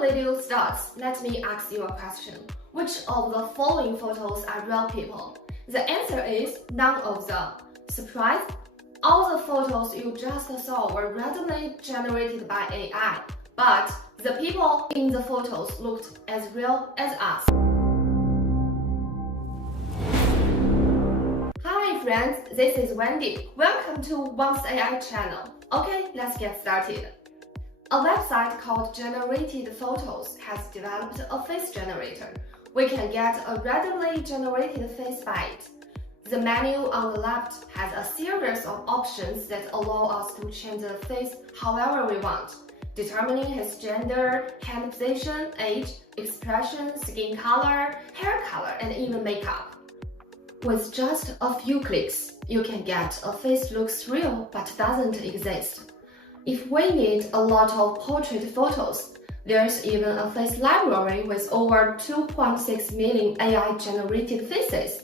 the video starts, let me ask you a question. Which of the following photos are real people? The answer is none of them. Surprise? All the photos you just saw were randomly generated by AI, but the people in the photos looked as real as us. Hi friends, this is Wendy. Welcome to Once AI channel. Okay, let's get started. A website called Generative Photos has developed a face generator. We can get a randomly generated face by it. The menu on the left has a series of options that allow us to change the face however we want, determining his gender, hand position, age, expression, skin color, hair color, and even makeup. With just a few clicks, you can get a face looks real but doesn't exist. If we need a lot of portrait photos, there's even a face library with over 2.6 million AI-generated faces.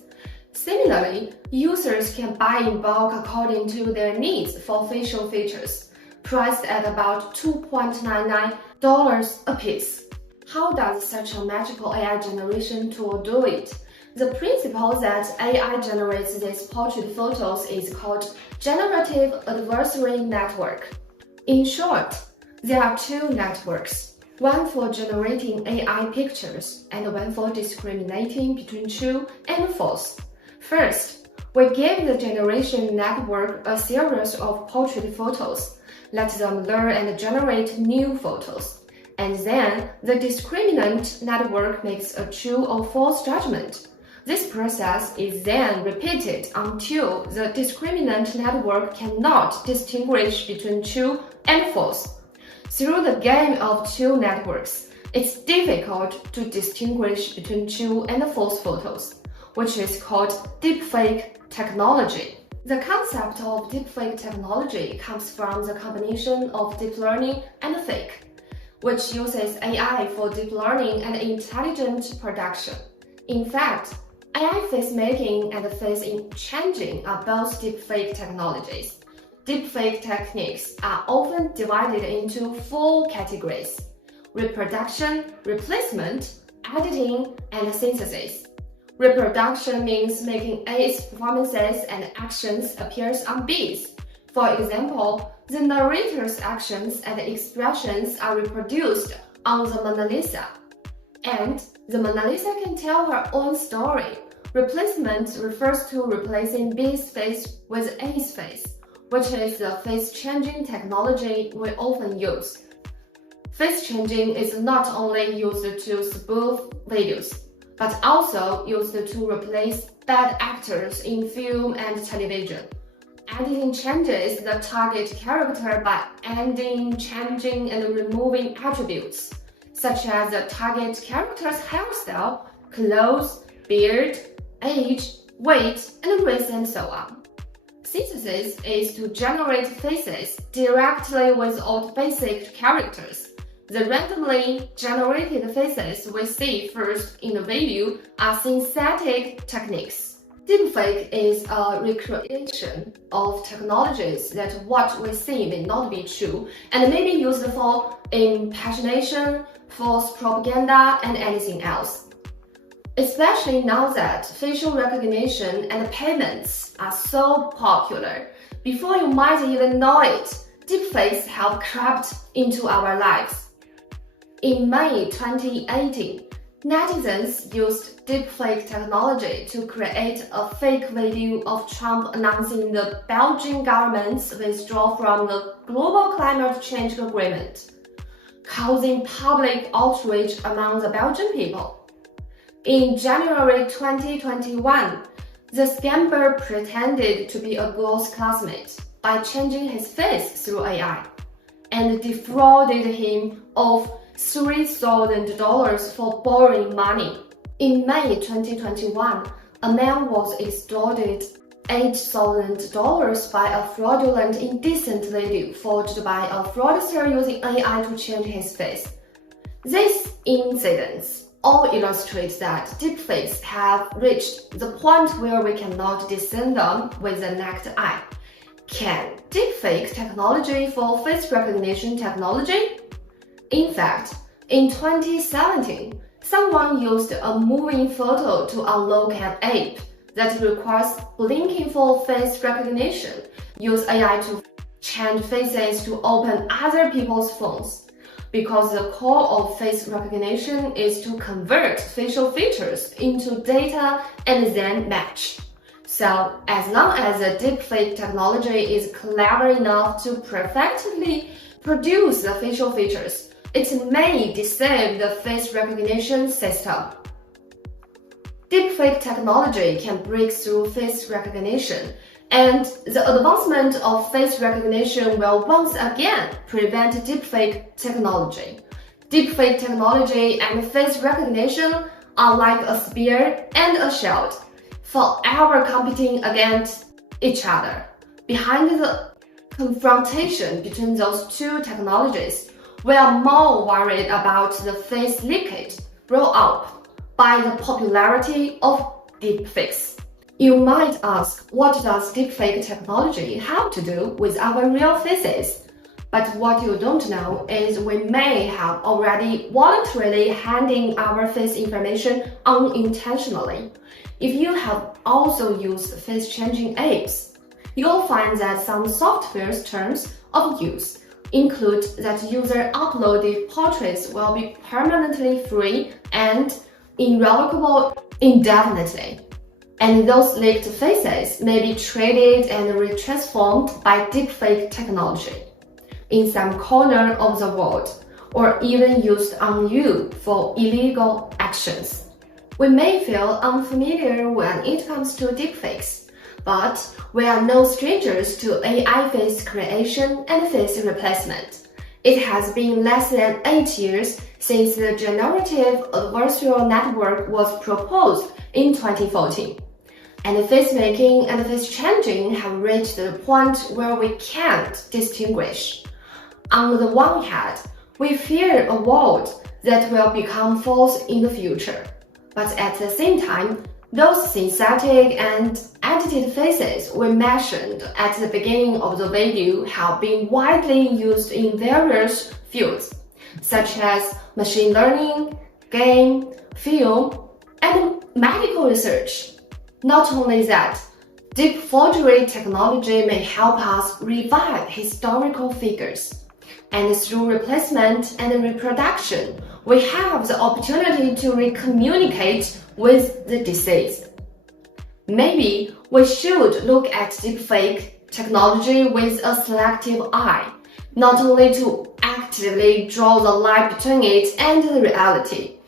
Similarly, users can buy in bulk according to their needs for facial features, priced at about $2.99 a piece. How does such a magical AI generation tool do it? The principle that AI generates these portrait photos is called Generative Adversarial Network. In short, there are two networks, one for generating AI pictures and one for discriminating between true and false. First, we give the generation network a series of portrait photos, let them learn and generate new photos. And then, the discriminant network makes a true or false judgment. This process is then repeated until the discriminant network cannot distinguish between true and false. Through the game of two networks, it's difficult to distinguish between true and false photos, which is called Deepfake technology. The concept of Deepfake technology comes from the combination of deep learning and fake, which uses AI for deep learning and intelligent production. In fact, AI face making and face changing are both deepfake technologies. Deepfake techniques are often divided into four categories: reproduction, replacement, editing, and synthesis. Reproduction means making A's performances and actions appear on B's. For example, the narrator's actions and expressions are reproduced on the Mona Lisa, and the Mona Lisa can tell her own story. Replacement refers to replacing B's face with A's face, which is the face-changing technology we often use. Face-changing is not only used to spoof videos, but also used to replace bad actors in film and television. Editing changes the target character by adding, changing, and removing attributes, such as the target character's hairstyle, clothes, beard, age, weight, and race, and so on. Synthesis is to generate faces directly without basic characters. The randomly generated faces we see first in the video are synthetic techniques. Deepfake is a recreation of technologies that what we see may not be true and may be used for impersonation, false propaganda, and anything else. Especially now that facial recognition and payments are so popular, before you might even know it, deepfakes have crept into our lives. In May 2018, netizens used deepfake technology to create a fake video of Trump announcing the Belgian government's withdrawal from the global climate change agreement, causing public outrage among the Belgian people. In January 2021, the scammer pretended to be a girl's classmate by changing his face through AI and defrauded him of $3,000 for borrowing money. In May 2021, a man was extorted $8,000 by a fraudulent indecent video forged by a fraudster using AI to change his face. These incidents all illustrate that deepfakes have reached the point where we cannot discern them with the naked eye. Can deepfake technology for face recognition technology? In fact, In 2017, someone used a moving photo to unlock an app that requires blinking for face recognition, use AI to change faces to open other people's phones. Because the core of face recognition is to convert facial features into data and then match. So, as long as the deepfake technology is clever enough to perfectly produce the facial features, it may deceive the face recognition system. Deepfake technology can break through face recognition, and the advancement of face recognition will once again prevent deepfake technology. Deepfake technology and face recognition are like a spear and a shield, forever competing against each other. Behind the confrontation between those two technologies, we are more worried about the face leakage brought up by the popularity of deepfakes. You might ask, what does deepfake technology have to do with our real faces? But what you don't know is we may have already voluntarily handing our face information unintentionally. If you have also used face-changing apps, you'll find that some software's terms of use include that user-uploaded portraits will be permanently free and irrevocable indefinitely. And those leaked faces may be traded and retransformed by deepfake technology in some corner of the world, or even used on you for illegal actions. We may feel unfamiliar when it comes to deepfakes, but we are no strangers to AI face creation and face replacement. It has been less than 8 years since the Generative Adversarial Network was proposed in 2014. And face making and face changing have reached the point where we can't distinguish. On the one hand, we fear a world that will become false in the future. But at the same time, those synthetic and edited faces we mentioned at the beginning of the video have been widely used in various fields, such as machine learning, game, film, and medical research. Not only that, deep forgery technology may help us revive historical figures. And through replacement and reproduction, we have the opportunity to recommunicate with the deceased. Maybe we should look at deepfake technology with a selective eye, not only to actively draw the line between it and the reality,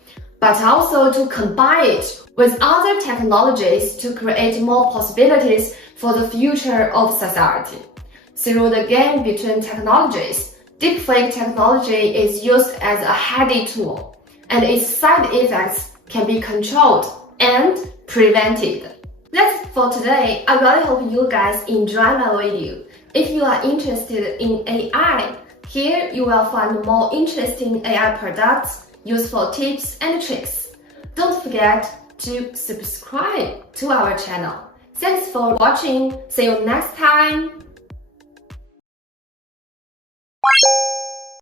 but also to combine it with other technologies to create more possibilities for the future of society. Through the game between technologies, deepfake technology is used as a handy tool, and its side effects can be controlled and prevented. That's for today. I really hope you guys enjoy my video. If you are interested in AI, here you will find more interesting AI products, useful tips and tricks. Don't forget to subscribe to our channel. Thanks for watching. See you next time.